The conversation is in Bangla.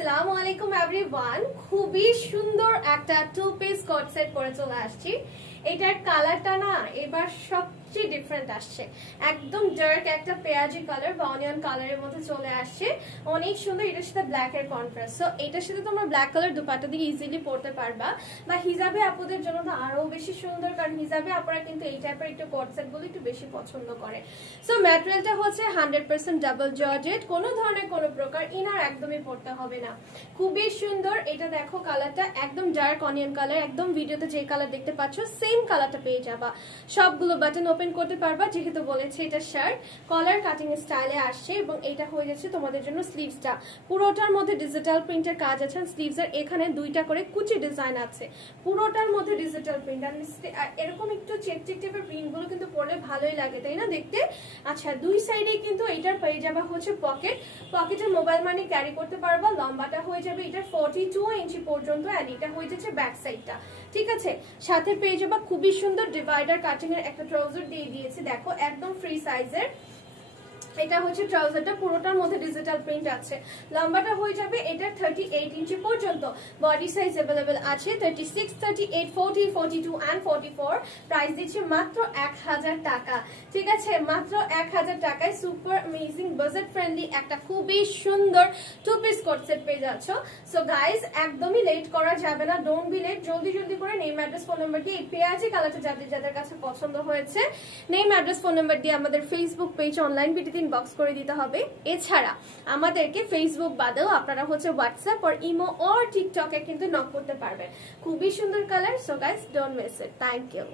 আসসালামু আলাইকুম এভরিওয়ান। খুবই সুন্দর একটা টু পিস কোট সেট পরে চলে আসছি। এটার কালারটা না এবার সবচেয়ে ডিফারেন্ট আসছে, একদম ডার্ক একটা পেঁয়াজি কালার বা অনিয়ন কালারের মধ্যে চলে আসছে, অনেক সুন্দর। এটার সাথে ব্ল্যাক এর কন্ট্রাস্ট, সো এটার সাথে তোমরা ব্ল্যাক কালার দুপাট্টা দিয়ে ইজিলি পরতে পারবা, বা হিজাবে আপুদের জন্য তো আরো বেশি সুন্দর, কারণ হিজাবে আপুরা কিন্তু এই টাইপের একটু কোট সেট গুলো একটু বেশি পছন্দ করে। সো ম্যাটেরিয়ালটা হচ্ছে 100% ডাবল জর্জেট, কোনো ধরনের কোনো প্রকার ইনার একদমই পড়তে হবে না। খুবই সুন্দর। এটা দেখো কালারটা একদম ডার্ক অনিয়ন কালার, একদম ভিডিওতে যে কালার দেখতে পাচ্ছ সেম কালারটা পেয়ে যাবা। সবগুলো বাটন ওপেন করতে পারবা, যেহেতু বলেছে এটা শার্ট, কলার কাটিং স্টাইলে আসছে। এবং এটা হয়ে যাচ্ছে তোমাদের জন্য স্লিভসটা, পুরোটার মধ্যে ডিজিটাল প্রিন্টের কাজ আছে। স্লিভসের এখানে দুইটা করে কুচি ডিজাইন আছে, পুরোটার মধ্যে ডিজিটাল প্রিন্ট। আর এরকম একটু চেক চেক টাইপের প্রিন্ট গুলো কিন্তু পরলে ভালোই লাগে, তাই না দেখতে? আচ্ছা, দুই সাইডে কিন্তু এটার পেয়ে যাবা হচ্ছে পকেট, পকেটে মোবাইল মানি ক্যারি করতে পারবা। লম্বাটা হয়ে যাবে এটা 42 ইঞ্চি পর্যন্ত, আর এটা হয়ে যাচ্ছে ব্যাক সাইডটা, ঠিক আছে। সাথে পেয়ে যাবা খুবই সুন্দর ডিভাইডার কাটিং এর একটা ট্রাউজার দিয়ে দিয়েছে, দেখো একদম ফ্রি সাইজের। এটা হচ্ছে ট্রাউজারটা, পুরোটার মধ্যে ডিজিটাল প্রিন্ট আছে। লম্বাটা হয়ে যাবে এটা 38 ইঞ্চি পর্যন্ত। বডি সাইজ अवेलेबल আছে 36, 38, 40, 42 এন্ড 44। প্রাইস দিচ্ছি মাত্র 1000 টাকা, ঠিক আছে, মাত্র 1000 টাকায় সুপার অ্যামেজিং বাজেট ফ্রেন্ডলি একটা খুবই সুন্দর টু পিস কোট সেট পেয়ে যাচ্ছ। সো গাইস, একদমই লেট করা যাবে না, ডোন্ট বি লেট। জলদি জলদি করে নেম অ্যাড্রেস ফোন নাম্বার দিয়ে এই পেঁয়াজি কালারটা যাদের কাছে পছন্দ হয়েছে, নেম অ্যাড্রেস ফোন নাম্বার দিয়ে আমাদের ফেসবুক পেজ অনলাইন ভিডিওতে ইনবক্স করে দিতে হবে। এছাড়া আমাদেরকে ফেসবুক বাদেও আপনারা হচ্ছে হোয়াটসঅ্যাপ আর ইমো আর টিকটকে কিন্তু নক করতে পারবেন। খুবই সুন্দর colour. So guys, don't miss it. Thank you.